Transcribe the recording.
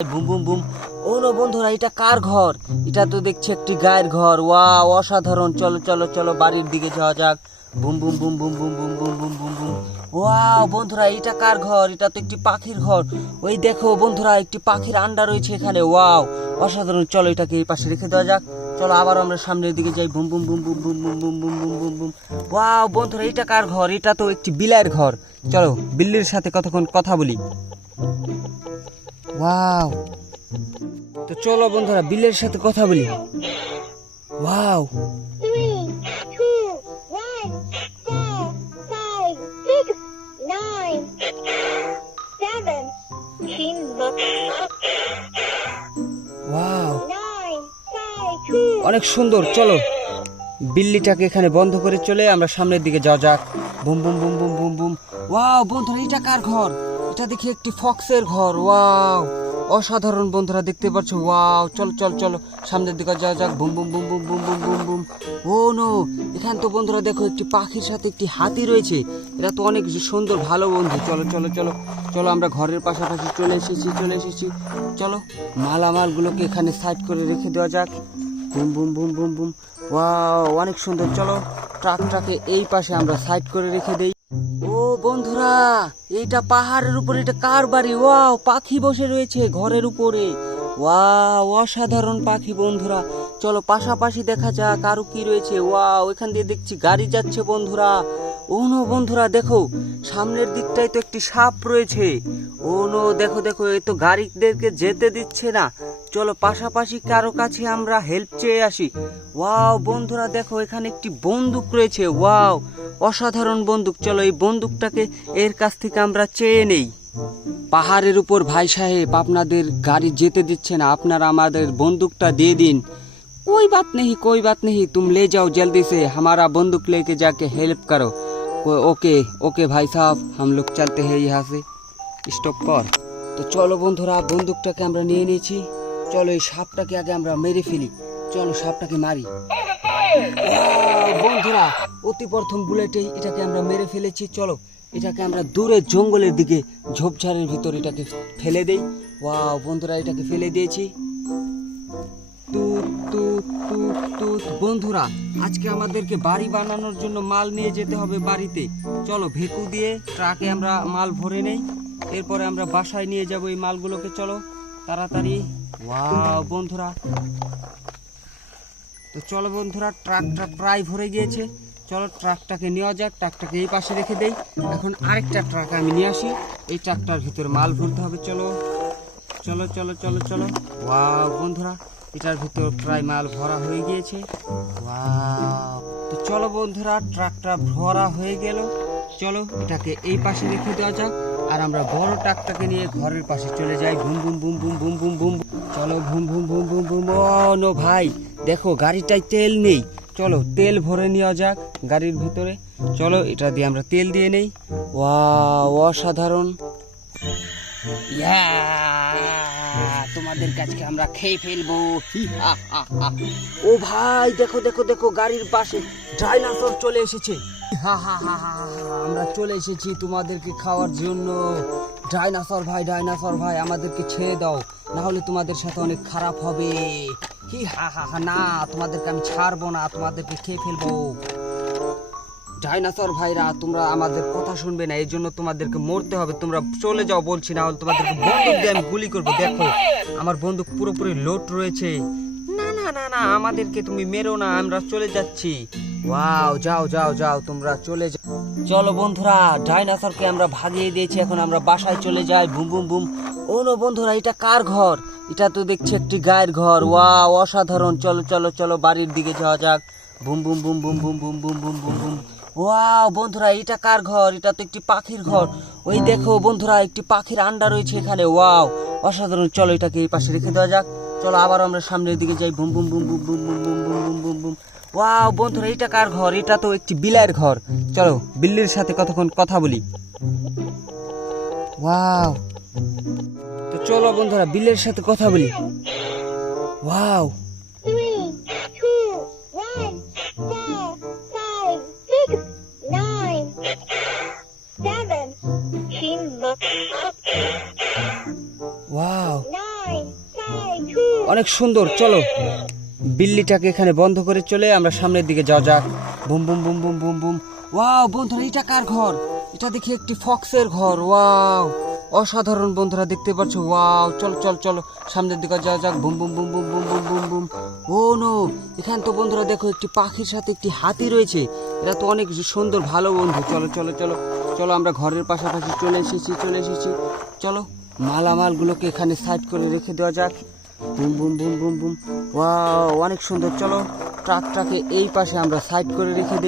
Broom boom boom. Oh no বন্ধুরা, এটা কার ঘর? এটা তো দেখছি একটি গায়ের ঘর। ওয়াও, অসাধারণ। চলো চলো চলো বাড়ির দিকে যাওয়া যাক। Boom boom boom boom boom boom boom boom boom broom. Wow বন্ধুরা, এটা কার ঘর? এটা তো একটি পাখির ঘর। ওই দেখো বন্ধুরা, একটি পাখির আন্ডা রয়েছে এখানে। ওয়াও, অসাধারণ। চলো এটাকে এই পাশে রেখে দেওয়া যাক। চলো আবার আমরা সামনের দিকে যাই। Boom boom boom boom boom boom boom boom boom boom broom. Wow বন্ধুরা, এটা কার ঘর? এটা তো একটি বিলাইয়ের ঘর। চলো বিল্লির সাথে কতক্ষণ কথা বলি। ওয়াও, তো চলো বন্ধুরা বিলের সাথে কথা বলি। ওয়াও, 3, 2, 1, 4, 5, 6, 9, 7. Chin look. ওয়াও, 9, 5, 2. অনেক সুন্দর। চলো বিল্লিটাকে এখানে বন্ধ করে চলে আমরা সামনের দিকে যাওয়া যাক। Boom boom boom boom boom broom. Wow বন্ধুরা, এটা কার ঘর? এটা দেখি একটি ফক্সের ঘর। ওয়াও, অসাধারণ বন্ধুরা, দেখতে পাচ্ছ? ওয়াও, চল চল চলো সামনের দিকে যাওয়া যাক। Boom boom boom boom boom boom boom boom. Oh no, এখানে তো বন্ধুরা দেখো একটি পাখির সাথে একটি হাতি রয়েছে। এটা তো অনেক সুন্দর, ভালো বন্ধু। চলো চলো চলো চলো, আমরা ঘরের পাশাপাশি চলে এসেছি। চলো মালামালগুলোকে এখানে সাইড করে রেখে দেওয়া যাক। Boom boom boom boom broom. Wow, অনেক সুন্দর। চলো ট্রাকটাকে এই পাশে আমরা সাইড করে রেখে দেই। ও বন্ধুরা, এইটা পাহাড়ের উপরে, এটা কার বাড়ি? ওয়াও, পাখি বসে রয়েছে ঘরের উপরে। ওয়াও, অসাধারণ পাখি বন্ধুরা। চলো পাশাপাশি দেখা যাক আরো কি রয়েছে। ওয়াও, এখান দিয়ে দেখছি গাড়ি যাচ্ছে বন্ধুরা। ও নো বন্ধুরা, দেখো সামনের দিকটায় তো একটি সাপ রয়েছে। ও নো, দেখো দেখো, এই তো গাড়িদেরকে যেতে দিচ্ছে না। চলো পাশাপাশি কারো কাছে আমরা হেল্প চেয়ে আসি। ওয়াও বন্ধুরা, দেখো এখানে একটি বন্দুক রয়েছে। ওয়াও, অসাধারণ বন্দুক। চলো এই বন্দুকটাকে এর কাছ থেকে আমরা চেয়ে নেই। পাহাড়ের উপর ভাই সাহেব, আপনাদের গাড়ি যেতে দিচ্ছে না, আপনারা আমাদের বন্দুকটা দিয়ে দিন। कोई बात नहीं, तुम ले जाओ जल्दी से, हमारा बंदूक लेके जाके हेल्प करो। ओके ओके भाई साहब, हम लोग चलते हैं यहाँ से। স্টপ কর। তো চলো বন্ধুরা, বন্দুকটাকে আমরা নিয়ে নিয়েছি। চলো এই সাপটাকে আগে আমরা মেরে ফেলি। চলো সাপটাকে মারি। বন্ধুরা, অতি প্রথম বুলেটে এটাকে আমরা মেরে ফেলেছি। চলো এটাকে আমরা দূরে জঙ্গলের দিকে ঝোপঝাড়ের ভিতর এটাকে ফেলে দেই। ওয়াও বন্ধুরা, এটাকে ফেলে দিয়েছি। তুত তুত তুত তুত। বন্ধুরা, আজকে আমাদেরকে বাড়ি বানানোর জন্য মাল নিয়ে যেতে হবে বাড়িতে। চলো ভেকু দিয়ে ট্রাকে আমরা মাল ভরে নেই, এরপরে আমরা বাসায় নিয়ে যাব এই মালগুলোকে। চলো তাড়াতাড়ি। ওয়াও বন্ধুরা, তো চলো বন্ধুরা, ট্রাকটা প্রায় ভরে গিয়েছে। চলো ট্রাকটাকে নেওয়া যাক। ট্রাকটাকে এই পাশে রেখে দেই। এখন আরেকটা ট্রাক আমি নিয়ে আসি, এই ট্রাকটার ভিতরে মাল ভরতে হবে। চলো চলো চলো চলো চলো। ওয়াও বন্ধুরা, এটার ভিতর প্রায় মাল ভরা হয়ে গিয়েছে। ওয়াও, তো চলো বন্ধুরা, ট্রাকটা ভরা হয়ে গেল। চলো এটাকে এই পাশে রেখে দেওয়া যাক, আর আমরা বড় ট্রাকটাকে নিয়ে ঘরের পাশে চলে যাই। Boom boom boom boom boom boom boom. চলো boom boom boom boom boom. Oh no ভাই, দেখো গাড়িটায় তেল নেই। চলো তেল ভরে নেওয়া যাক গাড়ির ভিতরে। চলো এটা দিয়ে আমরা তেল দিয়ে নেই। ওয়াও, অসাধারণ। তোমাদের কাছে আমরা খেয়ে ফেলবো। ও ভাই, দেখো দেখো দেখো, গাড়ির পাশে ডাইনোসর চলে এসেছে। আমরা চলে এসেছি তোমাদেরকে খাওয়ার জন্য। ডাইনোসর ভাই, আমাদেরকে ছেড়ে দাও, না হলে তোমাদের সাথে অনেক খারাপ হবে। না, তোমাদেরকে আমি ছাড়বো না, তোমাদেরকে খেয়ে ফেলবো। ডাইনোসর ভাইরা, তোমরা আমাদের কথা শুনবে না, এই জন্য তোমাদেরকে মরতে হবে। তোমরা চলে যাও বলছি, না হলে তোমাদেরকে বন্দুক দিয়ে আমি গুলি করবো। দেখো আমার বন্দুক পুরোপুরি লোড রয়েছে। না না না না, আমাদেরকে তুমি মেরো না, আমরা চলে যাচ্ছি। ওয়াও, যাও যাও যাও, তোমরা চলে যাও। চলো বন্ধুরা, ডাইনোসরকে আমরা ভাগিয়ে দিয়েছি, এখন আমরা বাসায় চলে যাই। Boom boom boom. Oh no বন্ধুরা, এটা কার ঘর? এটা তো দেখছি একটি গায়ের ঘর। ওয়াও, অসাধারণ। চলো চলো চলো বাড়ির দিকে যাওয়া যাক। Boom boom boom boom boom boom boom boom boom broom. Wow বন্ধুরা, এটা কার ঘর? এটা তো একটি পাখির ঘর। ওই দেখো বন্ধুরা, একটি পাখির আন্ডা রয়েছে এখানে। ওয়াও, অসাধারণ। চলো এটাকে এই পাশে রেখে দেওয়া যাক। চলো আবার আমরা সামনের দিকে যাই। Boom boom boom boom boom boom boom boom boom boom broom. Wow বন্ধুরা, এটা কার ঘর? এটা তো একটি বিলাইয়ের ঘর। চলো বিল্লির সাথে কতক্ষণ কথা বলি। ওয়াও, তো চলো বন্ধুরা বিল্লির সাথে কথা বলি। ওয়াও, 3, 2, 1, 4, 5, 6, 9, 7. Chin look. ওয়াও, 9, অনেক সুন্দর। চলো বিল্লিটাকে এখানে বন্ধ করে চলে আমরা সামনের দিকে যাওয়া যাক। Boom boom boom boom boom broom. Wow বন্ধুরা, এটা কার ঘর? এটা দেখি একটি ফক্সের ঘর। ওয়াও অসাধারণ বন্ধুরা, দেখতে পাচ্ছ। ওয়াও চলো চলো চলো সামনের দিকে যাওয়া যাক। Boom boom boom boom boom boom boom boom. Oh no, এখানে তো বন্ধুরা দেখো একটি পাখির সাথে একটি হাতি রয়েছে। এটা তো অনেক সুন্দর ভালো বন্ধু। চলো চলো চলো চলো আমরা ঘরের পাশাপাশি চলে এসেছি। চলো মালামালগুলোকে এখানে সাইড করে রেখে দেওয়া যাক। Boom boom boom boom broom. Wow অনেক সুন্দর। চলো ট্রাকটাকে এই পাশে আমরা সাইড করে রেখে দিই।